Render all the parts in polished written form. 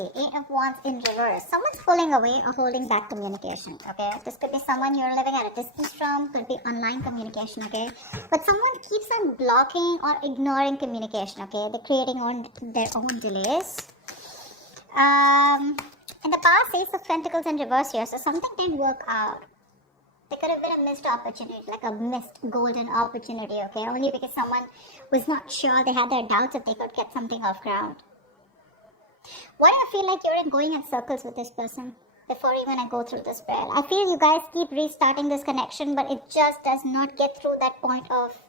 Okay, Eight of Wands in reverse. Someone's pulling away or holding back communication, okay? This could be someone you're living at a distance from, could be online communication, okay? But someone keeps on blocking or ignoring communication, okay? They're creating their own delays. In the past, Ace of Pentacles in reverse here, so something didn't work out. There could have been a missed opportunity, like a missed golden opportunity, okay? Only because someone was not sure, they had their doubts if they could get something off ground. Why do I feel like you're going in circles with this person? Before even I go through this spell, I feel you guys keep restarting this connection, but it just does not get through that point of,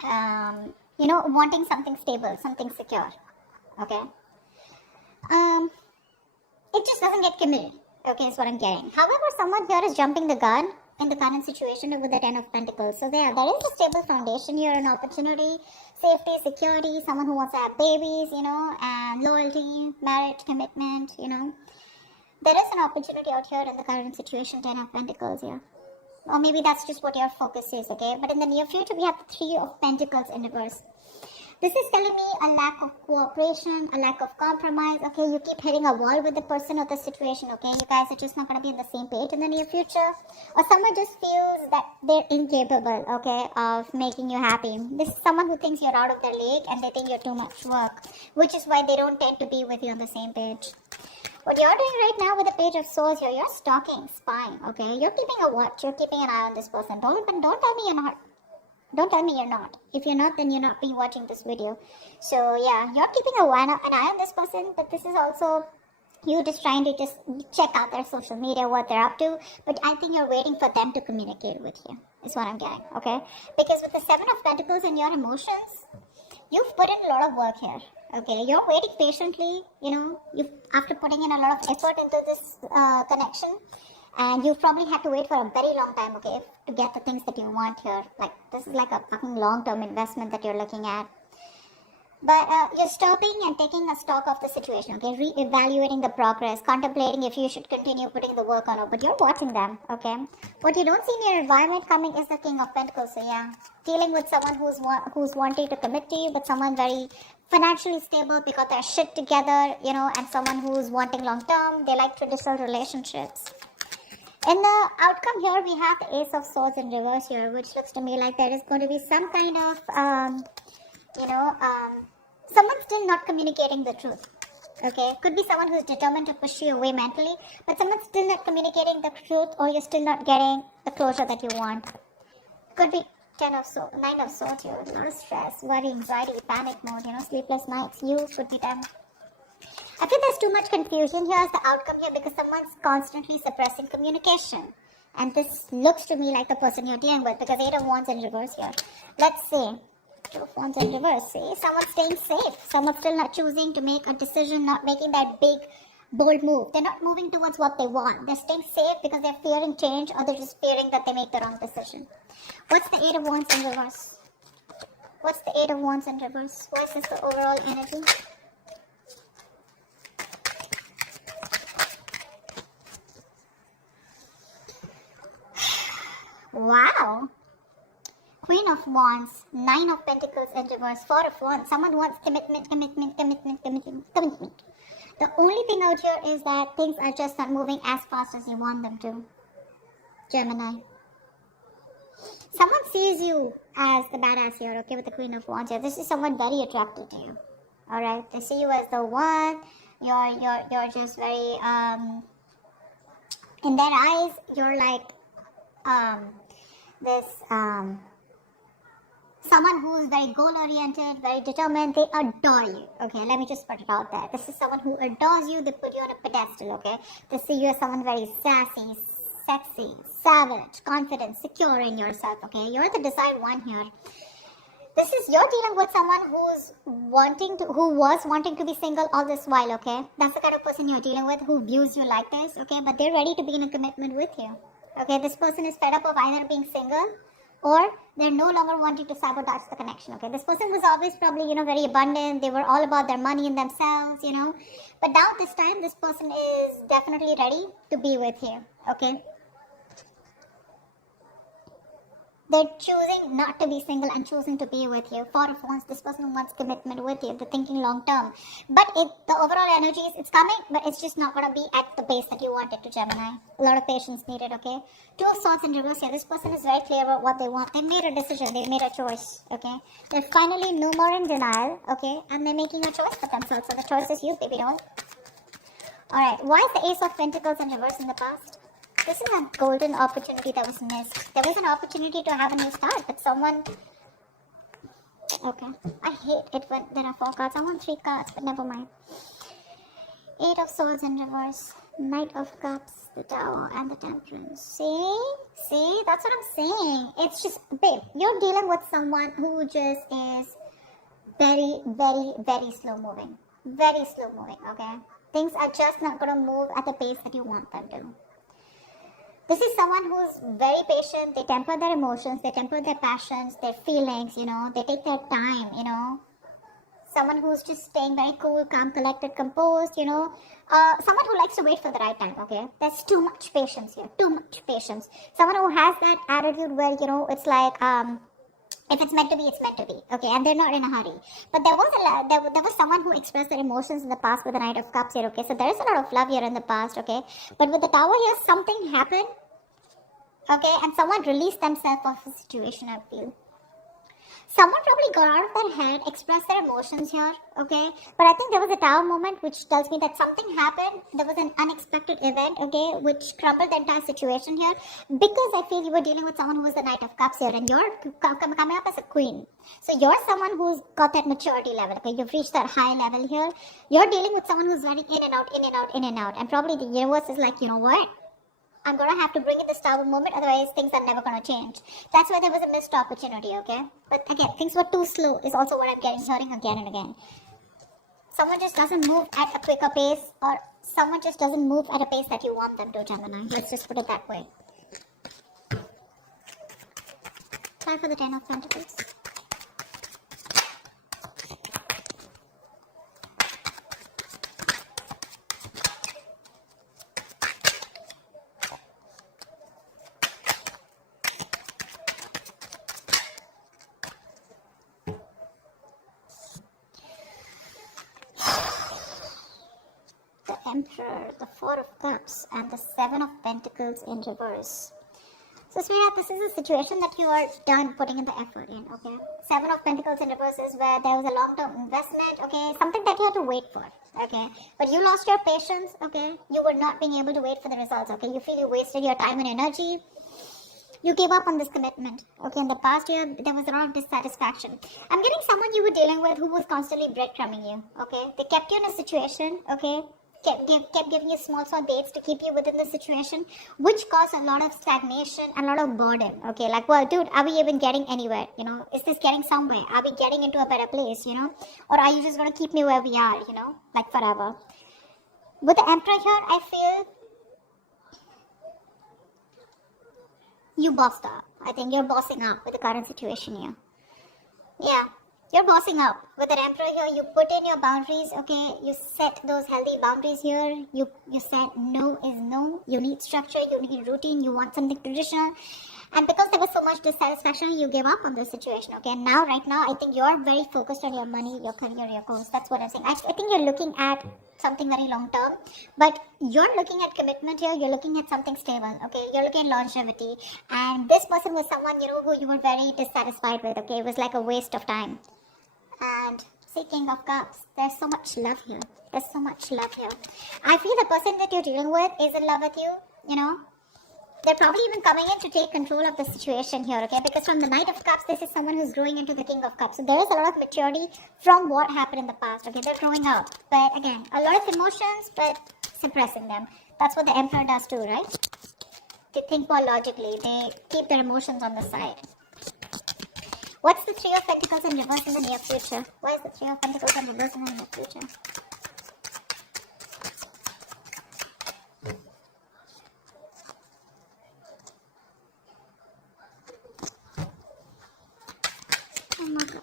wanting something stable, something secure, okay? It just doesn't get committed, okay, is what I'm getting. However, someone here is jumping the gun in the current situation with the Ten of Pentacles. So there is a stable foundation here, an opportunity, safety, security, someone who wants to have babies, and loyalty, marriage, commitment, There is an opportunity out here in the current situation, Ten of Pentacles here. Or maybe that's just what your focus is, okay? But in the near future, we have the Three of Pentacles in reverse. This is telling me a lack of cooperation, a lack of compromise, okay? You keep hitting a wall with the person or the situation, okay? You guys are just not going to be on the same page in the near future. Or someone just feels that they're incapable, okay, of making you happy. This is someone who thinks you're out of their league and they think you're too much work, which is why they don't tend to be with you on the same page. What you're doing right now with the Page of Swords here, you're stalking, spying, okay? You're keeping a watch, you're keeping an eye on this person. Don't tell me you're not. Don't tell me you're not. If you're not, then you're not be watching this video. So yeah, you're keeping an eye on this person, but this is also you just trying to just check out their social media, what they're up to. But I think you're waiting for them to communicate with you, is what I'm getting, okay? Because with the Seven of Pentacles and your emotions, you've put in a lot of work here, okay? You're waiting patiently, after putting in a lot of effort into this connection. And you've probably had to wait for a very long time, okay, to get the things that you want here. Like, this is like a fucking long-term investment that you're looking at. But you're stopping and taking a stock of the situation, okay, re-evaluating the progress, contemplating if you should continue putting the work on it. But you're watching them, okay? What you don't see in your environment coming is the King of Pentacles, so yeah. Dealing with someone who's wanting to commit to you, but someone very financially stable, because their shit together, and someone who's wanting long-term. They like traditional relationships. In the outcome here, we have the Ace of Swords in reverse here, which looks to me like there is going to be some kind of, someone still not communicating the truth. Okay, could be someone who's determined to push you away mentally, but someone's still not communicating the truth, or you're still not getting the closure that you want. Could be Nine of Swords here, a lot of stress, worry, anxiety, panic mode, sleepless nights. You could be them. I feel there's too much confusion here as the outcome here, because someone's constantly suppressing communication. And this looks to me like the person you're dealing with, because Eight of Wands in reverse here. Let's see. Two of Wands in reverse. See, someone's staying safe. Someone's still not choosing to make a decision, not making that big, bold move. They're not moving towards what they want. They're staying safe because they're fearing change, or they're just fearing that they make the wrong decision. What's the Eight of Wands in reverse? What's the Eight of Wands in reverse? What is the overall energy? Wow. Queen of Wands, Nine of Pentacles in reverse, Four of Wands. Someone wants commitment. The only thing out here is that things are just not moving as fast as you want them to. Gemini. Someone sees you as the badass here, okay, with the Queen of Wands here. This is someone very attracted to you. Alright, they see you as the one. You're just very, in their eyes, you're like, someone who's very goal-oriented, very determined. They adore you. Okay, let me just put it out there. This is someone who adores you. They put you on a pedestal, okay? They see you as someone very sassy, sexy, savage, confident, secure in yourself, okay? You're the desired one here. You're dealing with someone who was wanting to be single all this while, okay? That's the kind of person you're dealing with, who views you like this, okay? But they're ready to be in a commitment with you. Okay, this person is fed up of either being single, or they're no longer wanting to sabotage the connection, okay? This person was always probably, very abundant. They were all about their money and themselves, But now this time, this person is definitely ready to be with you, okay? They're choosing not to be single and choosing to be with you. Four of Wands, this person wants commitment with you. They're thinking long term. But the overall energy is, it's coming, but it's just not going to be at the pace that you want it to, Gemini. A lot of patience needed, okay? Two of Swords in reverse here. This person is very clear about what they want. They made a decision. They made a choice, okay? They're finally no more in denial, okay? And they're making a choice for themselves. So the choice is you, baby doll. Alright, why is the Ace of Pentacles in reverse in the past? This is a golden opportunity that was missed. There was an opportunity to have a new start, but someone... Okay. I hate it when there are 4 cards. I want 3 cards, but never mind. 8 of Swords in reverse. Knight of Cups, the Tower, and the Temperance. See? See? That's what I'm saying. It's just... Babe, you're dealing with someone who just is very, very, very slow moving. Very slow moving, okay? Things are just not going to move at the pace that you want them to. This is someone who's very patient. They temper their emotions, they temper their passions, their feelings, you know. They take their time, you know. Someone who's just staying very cool, calm, collected, composed, you know. Someone who likes to wait for the right time, okay. There's too much patience here, too much patience. Someone who has that attitude where, you know, it's like, if it's meant to be, it's meant to be, okay, and they're not in a hurry. But there was someone who expressed their emotions in the past with the Knight of Cups here, okay, so there is a lot of love here in the past, okay, but with the Tower here, something happened, okay, and someone released themselves of the situation, I feel. Someone probably got out of their head, expressed their emotions here, okay? But I think there was a Tower moment which tells me that something happened. There was an unexpected event, okay, which crumbled the entire situation here. Because I feel you were dealing with someone who was the Knight of Cups here and you're coming up as a queen. So you're someone who's got that maturity level, okay? You've reached that high level here. You're dealing with someone who's very in and out, in and out, in and out. And probably the universe is like, you know what? I'm going to have to bring in this Tower moment, otherwise things are never going to change. That's why there was a missed opportunity, okay? But again, things were too slow is also what I'm hearing again and again. Someone just doesn't move at a quicker pace, or someone just doesn't move at a pace that you want them to, Gemini. Let's just put it that way. Try for the 10 of Pentacles. Emperor, the 4 of Cups, and the 7 of Pentacles in reverse. So, sweetheart, this is a situation that you are done putting in the effort in, okay? 7 of Pentacles in reverse is where there was a long-term investment, okay? Something that you had to wait for, okay? But you lost your patience, okay? You were not being able to wait for the results, okay? You feel you wasted your time and energy. You gave up on this commitment, okay? In the past year, there was a lot of dissatisfaction. I'm getting someone you were dealing with who was constantly breadcrumbing you, okay? They kept you in a situation, okay? Kept giving you small dates to keep you within the situation, which caused a lot of stagnation and a lot of boredom, okay? Like, well, dude, are we even getting anywhere, you know? Is this getting somewhere? Are we getting into a better place, you know? Or are you just going to keep me where we are, you know? Like, forever. With the Emperor here, I feel you bossed up. I think you're bossing up with the current situation here. Yeah. You're bossing up. With the Emperor here, you put in your boundaries, okay? You set those healthy boundaries here. You said no is no. You need structure, you need routine, you want something traditional. And because there was so much dissatisfaction, you gave up on the situation, okay? And now, right now, I think you're very focused on your money, your career, your goals. That's what I'm saying. I think you're looking at something very long term, but you're looking at commitment here. You're looking at something stable, okay? You're looking at longevity. And this person was someone, you know, who you were very dissatisfied with, okay? It was like a waste of time. And see, King of Cups, there's so much love here. There's so much love here. I feel the person that you're dealing with is in love with you, you know. They're probably even coming in to take control of the situation here, okay? Because from the Knight of Cups, this is someone who's growing into the King of Cups. So there is a lot of maturity from what happened in the past, okay? They're growing up. But again, a lot of emotions, but suppressing them. That's what the Emperor does too, right? They think more logically. They keep their emotions on the side. What's the 3 of Pentacles in reverse in the near future? Why is the 3 of Pentacles in reverse in the near future? Oh my God.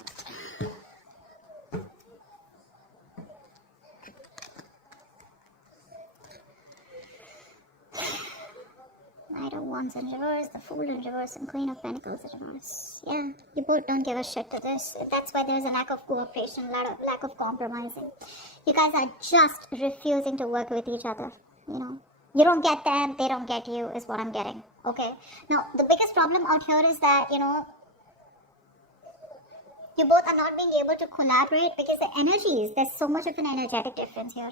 Knight of Wands in reverse, the Fool in reverse, and Queen of Pentacles in reverse. Yeah, you both don't give a shit to this. That's why there's a lack of cooperation, lack of compromising. You guys are just refusing to work with each other, you know. You don't get them, they don't get you, is what I'm getting. Okay. Now, the biggest problem out here is that, you know, you both are not being able to collaborate because the energies, there's so much of an energetic difference here.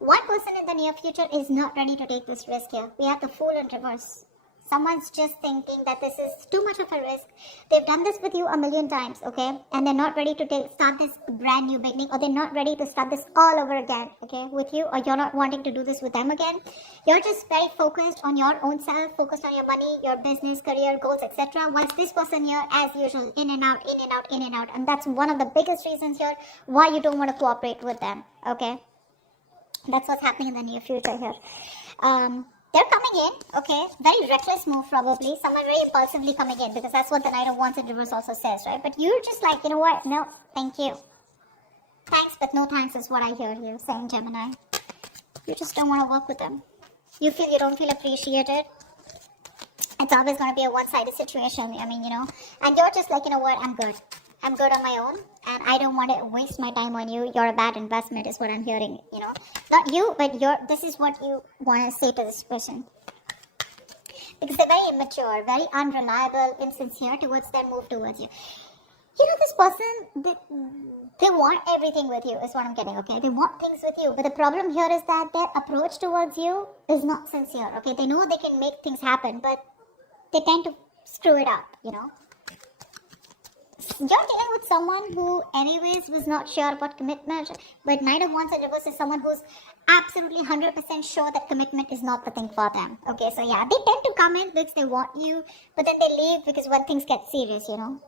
One person in the near future is not ready to take this risk here. We have the Fool in reverse. Someone's just thinking that this is too much of a risk. They've done this with you a million times, okay? And they're not ready to start this brand new beginning, or they're not ready to start this all over again, okay, with you, or you're not wanting to do this with them again. You're just very focused on your own self, focused on your money, your business, career, goals, etc. Whilst this person here, as usual, in and out, in and out, in and out. And that's one of the biggest reasons here why you don't want to cooperate with them, okay? That's what's happening in the near future here. They're coming in, okay, very reckless move probably, someone very impulsively coming in, because that's what the Knight of Wands in reverse also says, right? But you're just like, you know what, no, thank you. Thanks, but no thanks is what I hear you saying, Gemini. You just don't want to work with them. You don't feel appreciated. It's always going to be a one-sided situation, I mean, you know, and you're just like, you know what, I'm good. I'm good on my own, and I don't want to waste my time on you. You're a bad investment is what I'm hearing, you know. Not you, but this is what you want to say to this person. Because they're very immature, very unreliable, insincere towards their move towards you. You know, this person, they want everything with you is what I'm getting, okay? They want things with you. But the problem here is that their approach towards you is not sincere, okay? They know they can make things happen, but they tend to screw it up, you know. You're dealing with someone who anyways was not sure about commitment, but Knight of Wands in reverse is someone who's absolutely 100% sure that commitment is not the thing for them. Okay, so yeah, they tend to come in because they want you, but then they leave because when things get serious, you know.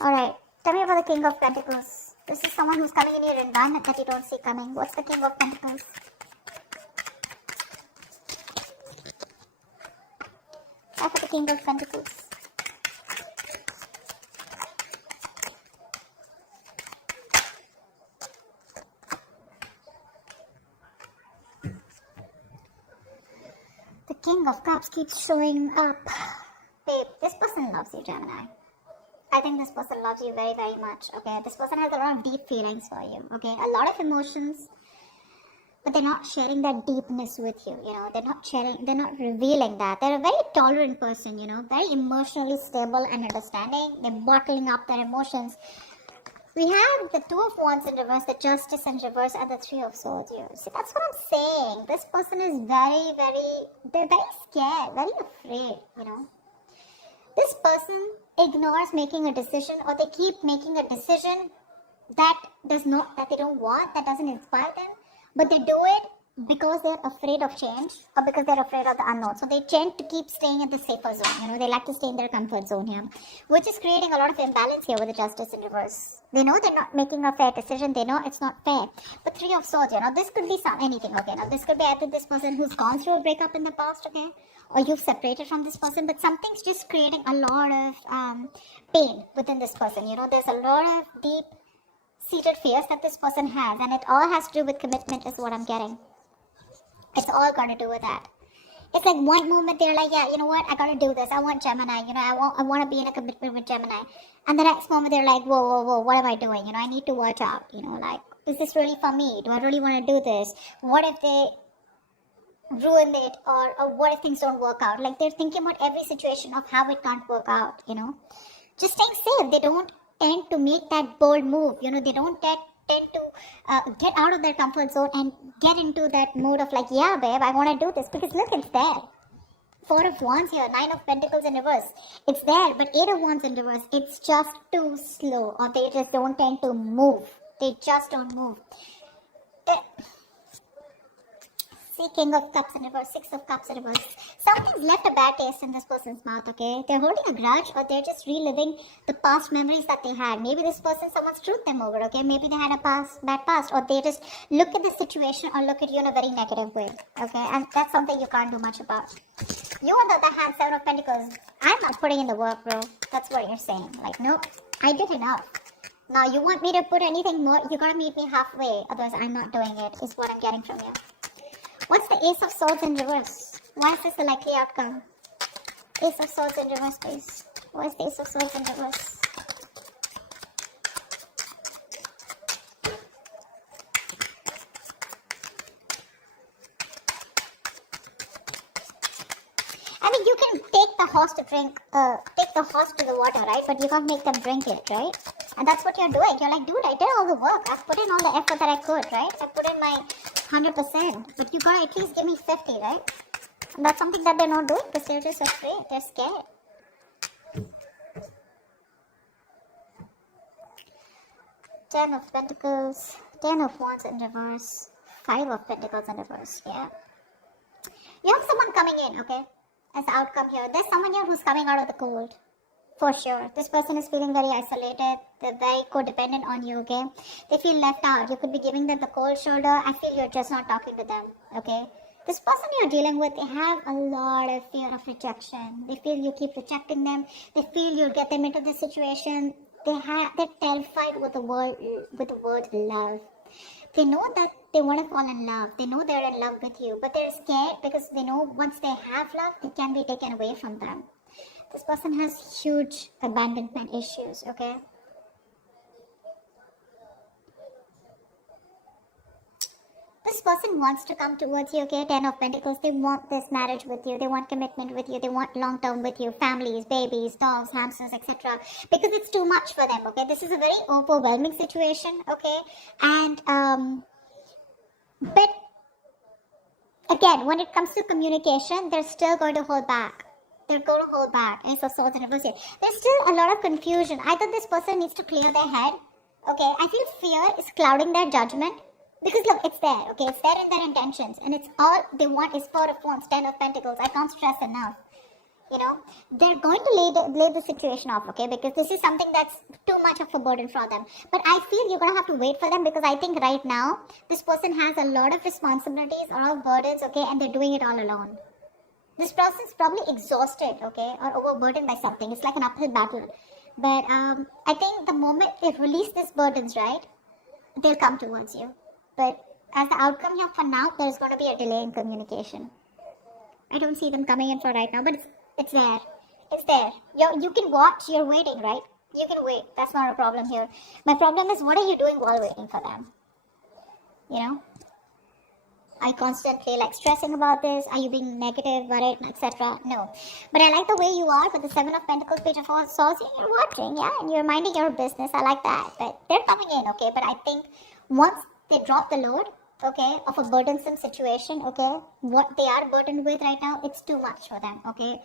Alright, tell me about the King of Pentacles. This is someone who's coming in your environment that you don't see coming. What's the King of Pentacles? After the King of Pentacles. King of Cups keeps showing up. Babe, this person loves you, Gemini. I think this person loves you very, very much, okay? This person has a lot of deep feelings for you, okay? A lot of emotions, but they're not sharing that deepness with you, you know? They're not revealing that. They're a very tolerant person, you know? Very emotionally stable and understanding. They're bottling up their emotions. We have the Two of Wands in reverse, the Justice in reverse, and the Three of Swords here. See, that's what I'm saying. This person is they're very scared, very afraid, you know. This person ignores making a decision, or they keep making a decision that they don't want, that doesn't inspire them, but they do it because they're afraid of change, or because they're afraid of the unknown. So they tend to keep staying in the safer zone, you know. They like to stay in their comfort zone here, which is creating a lot of imbalance here with the Justice in reverse. They know they're not making a fair decision. They know it's not fair. But Three of Swords, you know, this could be anything, okay? Now, this could be either this person who's gone through a breakup in the past, okay? Or you've separated from this person, but something's just creating a lot of pain within this person, you know. There's a lot of deep-seated fears that this person has, and it all has to do with commitment is what I'm getting. It's all got to do with that. It's like one moment they're like, yeah, you know what, I got to do this. I want Gemini, you know, I want to be in a commitment with Gemini. And the next moment they're like, whoa, what am I doing? You know, I need to watch out, you know, like, is this really for me? Do I really want to do this? What if they ruin it, or what if things don't work out? Like, they're thinking about every situation of how it can't work out, you know. Just staying safe. They don't tend to make that bold move, you know. They don't tend to get out of their comfort zone and get into that mode of like, yeah, babe, I want to do this, because look, it's there. Four of Wands here, Nine of Pentacles in reverse. It's there, but Eight of Wands in reverse. It's just too slow, or they just don't tend to move. They just don't move. See, King of Cups in reverse, Six of Cups in reverse. Something's left a bad taste in this person's mouth, okay? They're holding a grudge, or they're just reliving the past memories that they had. Maybe this person, someone screwed them over, okay? Maybe they had a bad past, or they just look at the situation or look at you in a very negative way, okay? And that's something you can't do much about. You, on the other hand, Seven of Pentacles, I'm not putting in the work, bro. That's what you're saying. Like, nope, I did enough. Now, you want me to put anything more? You gotta meet me halfway, otherwise I'm not doing it, is what I'm getting from you. What's the Ace of Swords in reverse? Why is this a likely outcome? Ace of Swords in reverse, please. What is the Ace of Swords in reverse? I mean, you can take the horse to drink, take the horse to the water, right? But you can't make them drink it, right? And that's what you're doing. You're like, dude, I did all the work. I've put in all the effort that I could, right? I put in my 100%. But you gotta at least give me 50, right? And that's something that they're not doing because they're just afraid. They're scared. Ten of Pentacles, Ten of Wands in reverse, Five of Pentacles in reverse, yeah. You have someone coming in, okay? As the outcome here. There's someone here who's coming out of the cold. For sure. This person is feeling very isolated. They're very codependent on you, okay? They feel left out. You could be giving them the cold shoulder. I feel you're just not talking to them, okay? This person you're dealing with, they have a lot of fear of rejection. They feel you keep rejecting them. They feel you'll get them into this situation. They're terrified with the word love. They know that they want to fall in love. They know they're in love with you, but they're scared because they know once they have love, it can be taken away from them. This person has huge abandonment issues, okay? This person wants to come towards you, okay? Ten of Pentacles. They want this marriage with you. They want commitment with you. They want long-term with you. Families, babies, dogs, hamsters, etc. Because it's too much for them, okay? This is a very overwhelming situation, okay? And, but, again, when it comes to communication, they're still going to hold back. They're going to hold back. Ace of Swords and reverse here. There's still a lot of confusion. Either this person needs to clear their head, okay? I feel fear is clouding their judgment. Because look, it's there, okay? It's there in their intentions. And it's all they want is Four of Wands, Ten of Pentacles. I can't stress enough. You know, they're going to lay the situation off, okay? Because this is something that's too much of a burden for them. But I feel you're going to have to wait for them because I think right now, this person has a lot of responsibilities, a lot of burdens, okay? And they're doing it all alone. This person's probably exhausted, okay? Or overburdened by something. It's like an uphill battle. But I think the moment they release these burdens, right? They'll come towards you. But as the outcome here for now, there's going to be a delay in communication. I don't see them coming in for right now, but it's there. It's there. You can watch, you're waiting, right? You can wait. That's not a problem here. My problem is, what are you doing while waiting for them? You know? Are you constantly like stressing about this? Are you being negative, worried, etc.? No. But I like the way you are with the Seven of Pentacles, Page of Swords. You're watching, yeah? And you're minding your business. I like that. But they're coming in, okay? But I think once they drop the load, okay, of a burdensome situation, okay, what they are burdened with right now, it's too much for them, okay.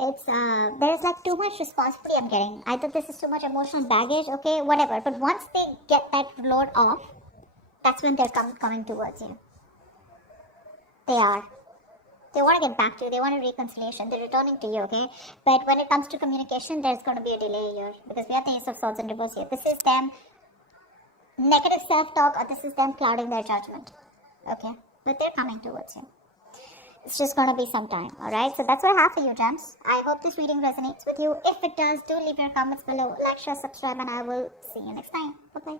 It's there's like too much responsibility I'm getting. Either this is too much emotional baggage, okay, whatever. But once they get that load off, that's when they're coming towards you. They want to get back to you. They want a reconciliation. They're returning to you, okay. But when it comes to communication, there's going to be a delay here because we have the Ace of Swords in reverse here. This is them negative self-talk, or this is them clouding their judgment, okay? But they're coming towards you. It's just going to be some time, alright? So that's what I have for you, gems. I hope this reading resonates with you. If it does, do leave your comments below, like, share, subscribe, and I will see you next time. Bye-bye.